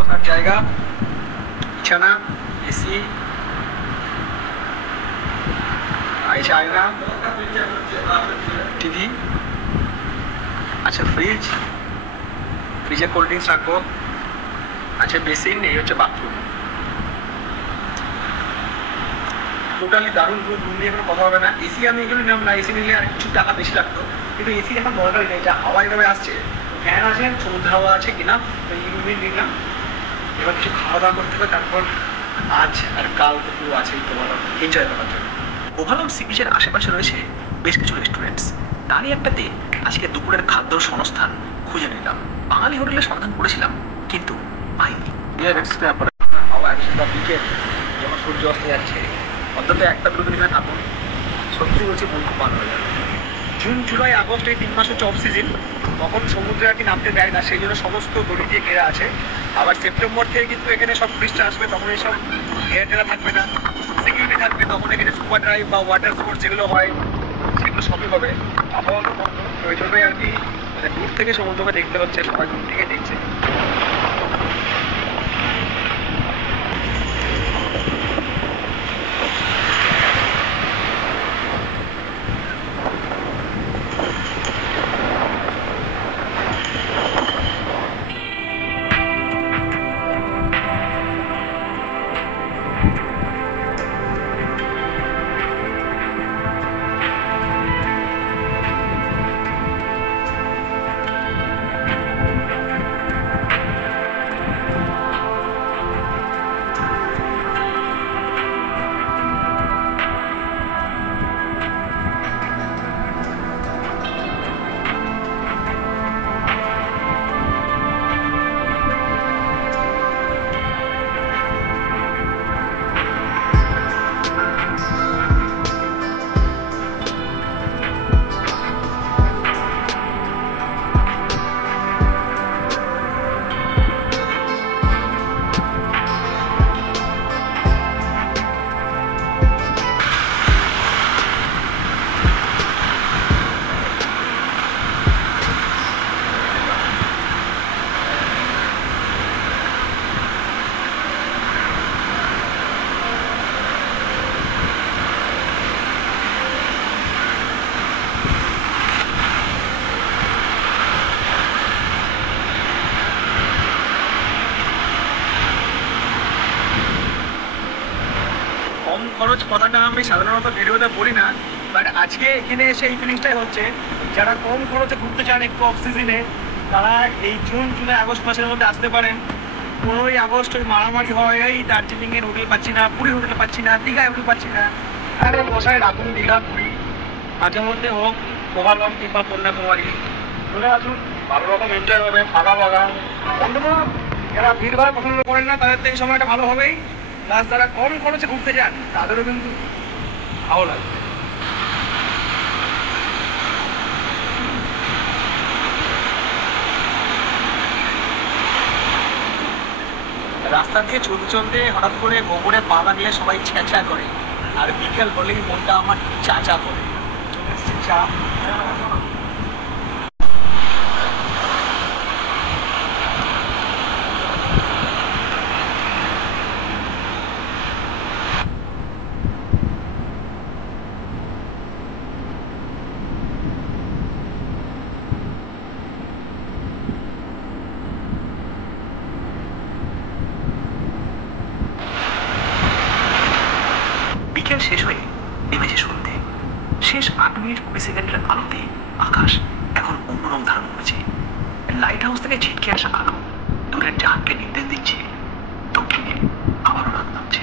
বসার জায়গা, বিছানা, এসি, আইসা আয়না, টিভি, আচ্ছা ফ্রিজ, ফ্রিজে কোল্ড ড্রিঙ্কস রাখবো, আচ্ছা বেসিন, এই হচ্ছে বাথরুম। টোটালি দারুণ রুম নিয়ে কোনো কথা হবে না। এসি আমি এগুলো নিলাম না, এসি নিলে আর কিছু টাকা বেশি লাগতো, কিন্তু এসি এখন দরকারই নেই, যা হাওয়া এভাবে আসছে, ফ্যান আছে, সমুদ্র হাওয়া আছে কিনা, তো এই রুমে নিলাম। এবার কিছু খাওয়া দাওয়া করতে হবে, তারপর আজ আর কাল তো পুরো আছেই তোমার এনজয় করার জন্য। কোভালম সি বিচের আশেপাশে রয়েছে বেশ কিছু রেস্টুরেন্টস, তারই একটাতে আজকে দুপুরের খাদ্য সংস্থান খুঁজে নিলাম। বাঙালি হোটেলের সন্ধান করেছিলাম কিন্তু পাইনি। হাওয়া একদম বিকেল, যখন সূর্য অস্ত যাচ্ছে, অন্তত একটা বিরতি এখানে থাকুন, সত্যি বলছি মন খুব ভালো হয়ে যাবে। জুন জুলাই আগস্ট এই 3 মাস হচ্ছে অফ সিজন, তখন সমুদ্রে আর কি নামতে দেয় না, সেই জন্য সমস্ত দড়ি দিয়ে ঘেরা আছে। আবার সেপ্টেম্বর থেকে কিন্তু এখানে সব টুরিস্টরা আসবে, তখন এইসব ঘেরা টেরা থাকবে না, সিকিউরিটি থাকবে, তখন এখানে স্কুবা ড্রাইভ বা ওয়াটার স্পোর্টস যেগুলো হয় সেগুলো সবই হবে। আবহাওয়া তো বন্ধ, ওই জন্যই আর কি মানে দূর থেকে সমুদ্রকে দেখতে হচ্ছে, সবাই দূর থেকে দেখছে। কম খরচ কথাটা আমি সাধারণত ভিডিওতে বলি না, বাট আজকে এখানে এসে এই ফিলিংসটাই হচ্ছে। যারা কম খরচে ঘুরতে চান একটু অফ সিজনে, তারা এই জুন জুলাই আগস্ট মাসের মধ্যে আসতে পারেন। 15ই আগস্ট ওই মারামারি হয়, এই দার্জিলিংয়ের হোটেল পাচ্ছি না, পুরী হোটেল পাচ্ছি না, দীঘায় হোটেল পাচ্ছি না, আরে বসায় রাখুন দীঘা পুরী, মাঝে মধ্যে হোক কোভালম কিংবা কন্যাকুমারী, চলে আসুন, ভালো রকম এনজয় হবে, ফাঁকা বাগান। অন্তত যারা ভিড়ভাড় পছন্দ করেন না তাদের তো এই সময়টা ভালো হবেই, প্লাস যারা কম খরচে ঘুরতে যান তাদেরও কিন্তু ভালো লাগবে। রাস্তা দিয়ে চলতে চলতে হঠাৎ করে গোবরে পা লাগলে সবাই ছ্যাঁচা করে, আর বিকেল হলেই মনটা আমার চাচা করে। চলে এসছে চা। বিকেল শেষ হয়ে নেমেছে সন্ধে, শেষ 8 মিনিট 20 সেকেন্ডের আলোতে আকাশ এখন অন্য রং ধারণ করেছে। লাইট হাউস থেকে ছিটকে আসা আলো দূরের জাহাজকে নির্দেশ দিচ্ছে দক্ষিণে আবারও রাত নামছে।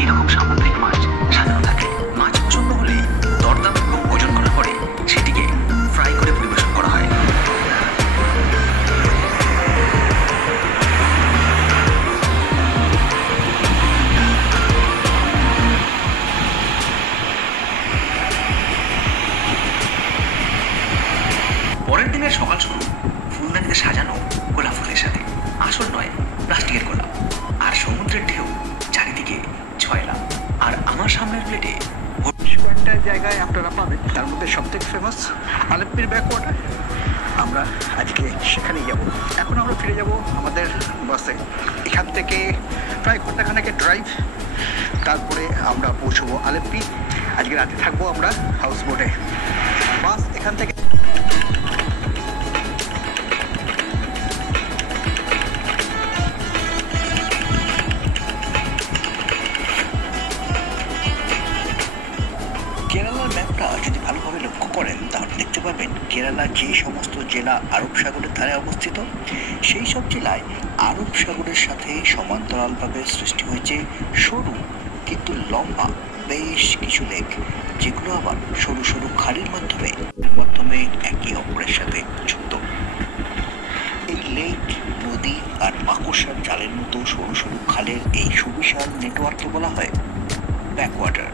এরকম সামুদ্রিক মাছ সাজানো থাকে। মাছ পছন্দ হলে দরদাম এবং ওজন করার পরে সেটিকে ফ্রাই করে পরিবেশন করা হয়। পরের দিনের সকাল শুরু ফুলদানিতে সাজানো গোলাপ ফুলের সাথে, আসল নয় প্লাস্টিকের গোলাপ, আর সমুদ্রের ঢেউ চারিদিকে ছয়লা। আর আমার সামনের প্লেটে কয়েকটা জায়গায় আপনারা পাবেন, তার মধ্যে সবথেকে ফেমাস আলেপ্পির ব্যাকওয়াটার। আমরা আজকে সেখানেই যাব। এখন আমরা ফিরে যাব আমাদের বাসে। এখান থেকে প্রায় ঘন্টাখানেকের ড্রাইভ, তারপরে আমরা পৌঁছবো আলেপ্পি। আজকে রাতে থাকবো আমরা হাউস বোটে। বাস এখান থেকে কেরালার ম্যাপটা যদি ভালোভাবে লক্ষ্য করেন তাহলে দেখতে পাবেন কেরালা যে সমস্ত জেলা আরব সাগরের ধারে অবস্থিত, সেই সব জেলায় আরব সাগরের সাথে সমান্তরালভাবে সৃষ্টি হয়েছে সরু কিন্তু লম্বা বেশ কিছু লেক, যেগুলো আবার সরু সরু খাড়ির মাধ্যমে একে অপরের সাথে যুক্ত। এই লেক, নদী আর মাকড়সার জালের মতো সরু সরু খালের এই সুবিশাল নেটওয়ার্ককে বলা হয় ব্যাকওয়াটার।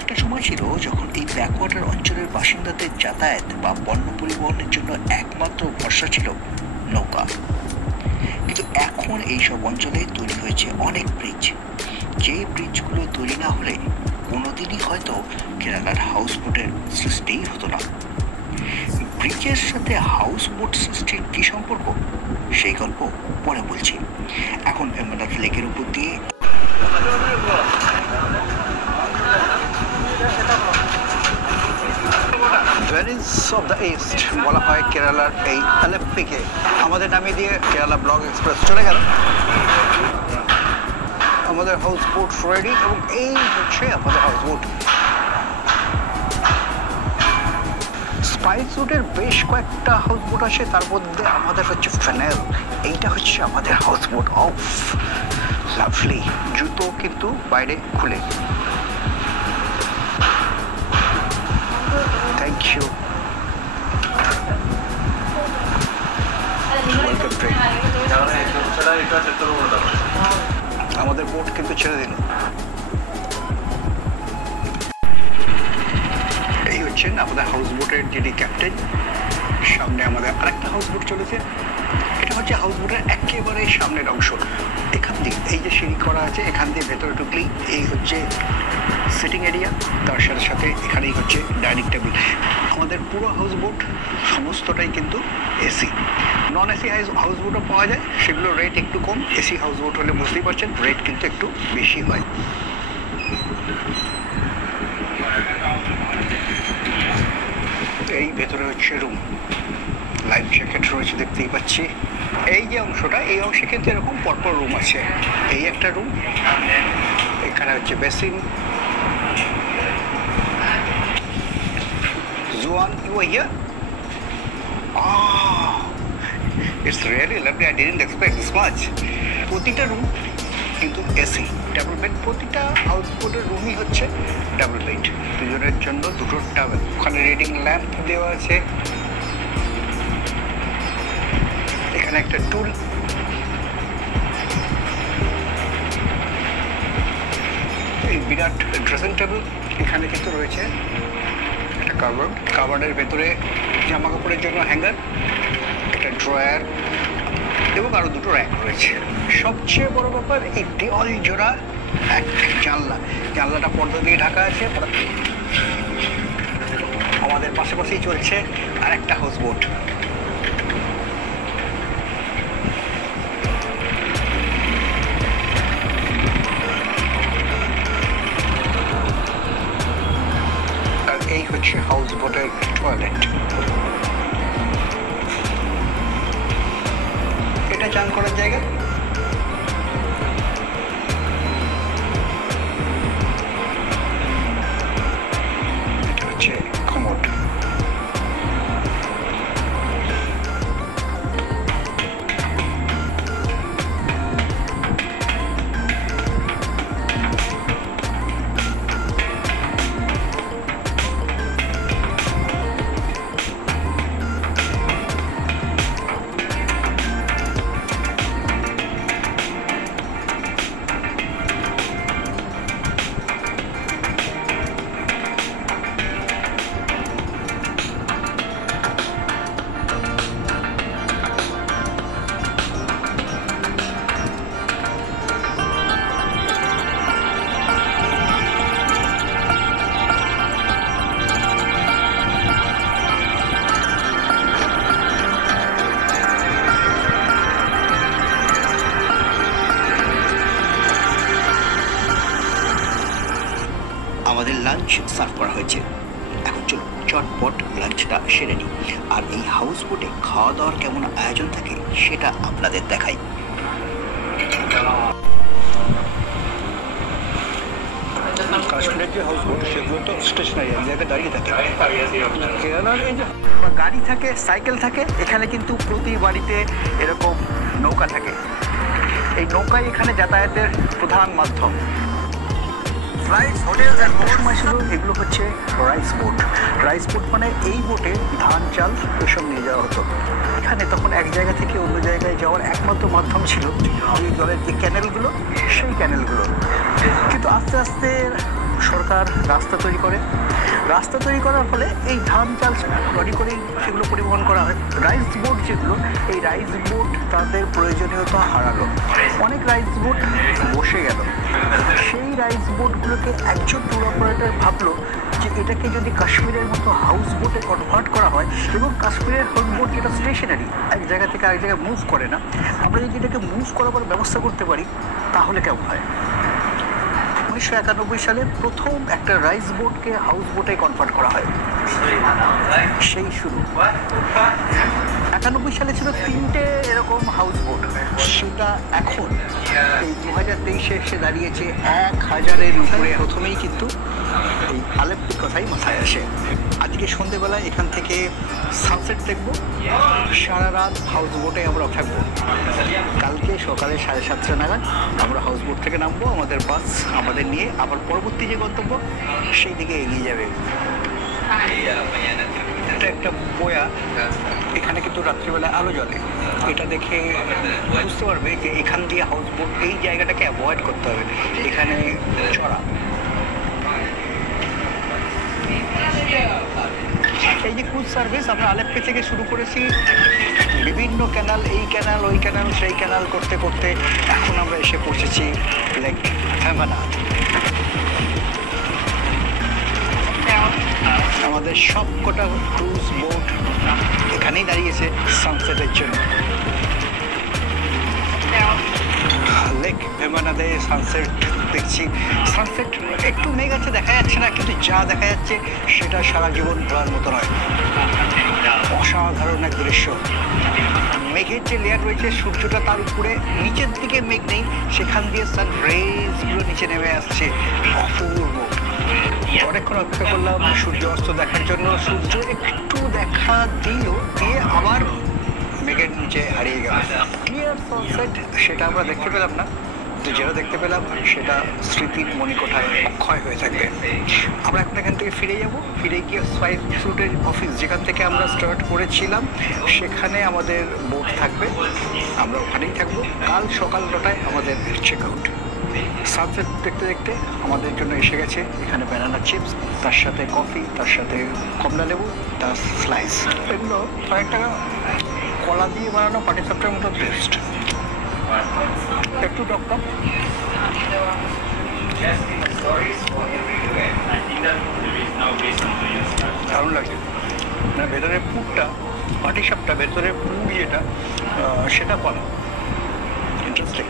একটা সময় ছিল যখন এই ব্যাকওয়াটার অঞ্চলের বাসিন্দাদের যাতায়াত বা পণ্য পরিবহনের জন্য একমাত্র ভরসা ছিল নৌকা। কিন্তু এখন এইসব অঞ্চলে তৈরি হয়েছে অনেক ব্রিজ, যে ব্রিজগুলো তৈরি না হলে কোনোদিনই হয়তো কেরালার হাউস বোটের সৃষ্টিই হতো না। ব্রিজের সাথে হাউস বোট সৃষ্টির কি সম্পর্ক, সেই গল্প পরে বলছি। এখন এমরাল্ড লেকের উপর দিয়ে ভেনিস অফ দ্য ইস্ট বলা হয় কেরালার এই আলেপ্পিকে। আমাদের নামিয়ে দিয়ে কেরালা ব্লক এক্সপ্রেস চলে গেল। আমাদের হাউস বোট রেডি, এবং এই হচ্ছে আমাদের হাউস বোট। স্পাইস রুটের বেশ কয়েকটা হাউস বোট আছে, তার মধ্যে আমাদের হচ্ছে ফেনেল। এইটা হচ্ছে আমাদের হাউস বোট। Of lovely. জুতো কিন্তু বাইরে খুলে। Thank you. আমাদের বোট কিন্তু ছেড়ে দিল। এই হচ্ছেন আমাদের হাউস বোটের যিনি ক্যাপ্টেন। সামনে আমাদের আরেকটা হাউস বোট চলেছে। এটা হচ্ছে হাউস বোটের একেবারে সামনের অংশ। এখান দিয়ে এই যে সিঁড়ি করা আছে, এখান দিয়ে ভেতরে ঢুকলেই এই হচ্ছে সিটিং এরিয়া, তার সাথে সাথে এখানেই হচ্ছে ডাইনিং টেবিল। আমাদের পুরো হাউস বোট সমস্তটাই কিন্তু এসি। নন এসি হাউস বোটও পাওয়া যায়, সেগুলো রেট একটু কম। এসি হাউস বোট হলে বুঝতেই পারছেন রেট কিন্তু একটু বেশি হয়। এই ভেতরে হচ্ছে রুম, লাইফ জ্যাকেট রয়েছে দেখতেই পাচ্ছি। এই যে অংশটা, এই অংশে কিন্তু এরকম পরপর রুম আছে। এই একটা রুম, এখানে হচ্ছে basin. Zuan, you are here? Oh, it's really lovely. I didn't expect this much. প্রতিটা রুম কিন্তু এসি, ডাবল বেড। প্রতিটা হাউস বোটের রুমই হচ্ছে ডাবল বেড। দুজনের জন্য দুটো টাওয়েল। ওখানে রিডিং ল্যাম্প দেওয়া আছে। এখানে একটা টুল। এই বিরাট ড্রেসিং টেবিল। এখানে কিন্তু রয়েছে একটা কাভার্ড। কাভার্ডের ভেতরে জামা কাপড়ের জন্য হ্যাঙ্গার, একটা ড্রয়ার এবং আরো দুটো র্যাক রয়েছে। সবচেয়ে বড় ব্যাপার এই দেওয়াল জোড়া এক জানলা। জানলাটা পর্দা দিয়ে ঢাকা আছে। আমাদের পাশাপাশি চলছে আর একটা হাউস বোট। আর এই হচ্ছে হাউস বোটের টয়লেট। এটা চান করার জায়গা। এটা হচ্ছে কমোড। আমাদের লাঞ্চ সার্ভ করা হয়েছে। এখন চলো চটপট লাঞ্চটা সেরে নিই, আর এই হাউস বোটে খাওয়া দাওয়ার কেমন আয়োজন থাকে সেটা আপনাদের দেখাই। কাশ্মীরের যে হাউস বোট সেগুলো তো স্টেশনারি, এক জায়গায় দাঁড়িয়ে থাকে। কেরালার এই যে গাড়ি থাকে, সাইকেল থাকে, এখানে কিন্তু প্রতি বাড়িতে এরকম নৌকা থাকে। এই নৌকাই এখানে যাতায়াতের প্রধান মাধ্যম। ফ্লাইটস, হোটেল সময় ছিল এগুলো হচ্ছে রাইস বোট। রাইস বোট মানে এই বোটে ধান চাল এসব নিয়ে যাওয়া হতো। এখানে তখন এক জায়গা থেকে অন্য জায়গায় যাওয়ার একমাত্র মাধ্যম ছিল ওই জলের যে ক্যানেলগুলো, সেই ক্যানেলগুলো। কিন্তু আস্তে আস্তে সরকার রাস্তা তৈরি করে। রাস্তা তৈরি করার ফলে এই ধান চাল লরি করেই সেগুলো পরিবহন করা হয়। রাইস বোট যেগুলো, এই রাইস বোট তাদের প্রয়োজনীয়তা হারালো, অনেক রাইস বোট বসে গেল। সেই রাইস বোটগুলোকে একজন ট্যুর অপারেটর ভাবলো যে এটাকে যদি কাশ্মীরের মতো হাউস বোটে কনভার্ট করা হয়, এবং কাশ্মীরের হাউস বোট যেটা স্টেশনারি, এক জায়গা থেকে আরেক জায়গায় মুভ করে না, আমরা যদি এটাকে মুভ করাবার ব্যবস্থা করতে পারি তাহলে কেমন হয়। 1991 সালে প্রথম একটা রাইস বোটকে হাউস বোটে কনভার্ট করা হয়, সেই শুরু। 91 সালে ছিল 3টে এরকম হাউস বোট, সেটা এখন এই 2023-এ এসে দাঁড়িয়েছে 1000-এর উপরে। প্রথমেই কিন্তু এই আলেপ্পির কথাই মাথায় আসে। আজকে সন্ধেবেলায় এখান থেকে সানসেট দেখব, সারা রাত হাউস বোটে আমরা থাকবো। কালকে সকালে 7:30 নাগাদ আমরা হাউস বোট থেকে নামবো, আমাদের বাস আমাদের নিয়ে আবার পরবর্তী যে গন্তব্য সেই দিকে এগিয়ে যাবে। এটা একটা বয়া, এখানে কিন্তু রাত্রিবেলায় আলো জ্বলে। এটা দেখে বুঝতে পারবে যে এখান দিয়ে হাউস বোট, এই জায়গাটাকে অ্যাভয়েড করতে হবে, এখানে চড়া। এই যে ক্রুজ সার্ভিস আমরা আলেপ্পি থেকে শুরু করেছি, বিভিন্ন ক্যানাল, এই ক্যানাল ওই ক্যানাল সেই ক্যানাল করতে করতে এখন আমরা এসে পৌঁছেছি লেক ভেম্বানাদ। আমাদের সব কটা ক্রুজ বোট এখানেই দাঁড়িয়েছে সানসেটের জন্য। লেক ভেম্বানাদে সানসেট দেখছি। সানসেট একটু মেঘ আছে, দেখা যাচ্ছে না, কিন্তু যা দেখা যাচ্ছে সেটা সারা জীবন ভোলার মতো নয়। অসাধারণ এক দৃশ্য। মেঘের যে লেয়ার রয়েছে, সূর্যটা তার উপরে, নিচের দিকে মেঘ নেই, সেখান দিয়ে সান রেজগুলো নিচে নেমে আসছে, অপূর্ব। অনেকক্ষণ অপেক্ষা করলাম সূর্য অস্ত দেখার জন্য। সূর্য একটু দেখা দিল, দিয়ে আবার মেঘের নিচে হারিয়ে গেল। ক্লিয়ার সানসেট সেটা আমরা দেখতে পেলাম না, তো যেটা দেখতে পেলাম সেটা স্মৃতির মণিকোঠায় অক্ষয় হয়ে থাকবে। আমরা এখন এখান থেকে ফিরে যাব। ফিরে গিয়ে স্পাইস ফ্রুটের অফিস, যেখান থেকে আমরা স্টার্ট করেছিলাম, সেখানে আমাদের বোট থাকবে, আমরা ওখানেই থাকবো। কাল সকাল 9টায় আমাদের চেক আউট। সানসেট দেখতে দেখতে আমাদের জন্য এসে গেছে এখানে ব্যানানা চিপস, তার সাথে কফি, তার সাথে কমলা লেবু, তার স্লাইস। এগুলো কয়েকটা কলা দিয়ে বানানো পাটিসাপটার মতো টেস্ট, একটু টক টক। দারুণ লাগে। মানে ভেতরের পুরটা, পাটিসাপটা ভেতরের পুর যেটা, সেটা কলা, ইন্টারেস্টিং।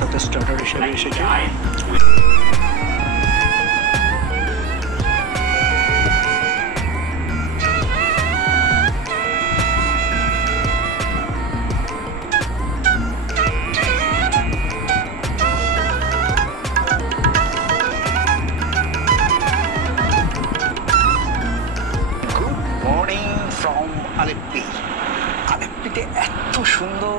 সাথে স্টার্টার হিসেবে এসেছে গুড মর্নিং ফ্রম আলেপ্পি। আলেপ্পিতে এত সুন্দর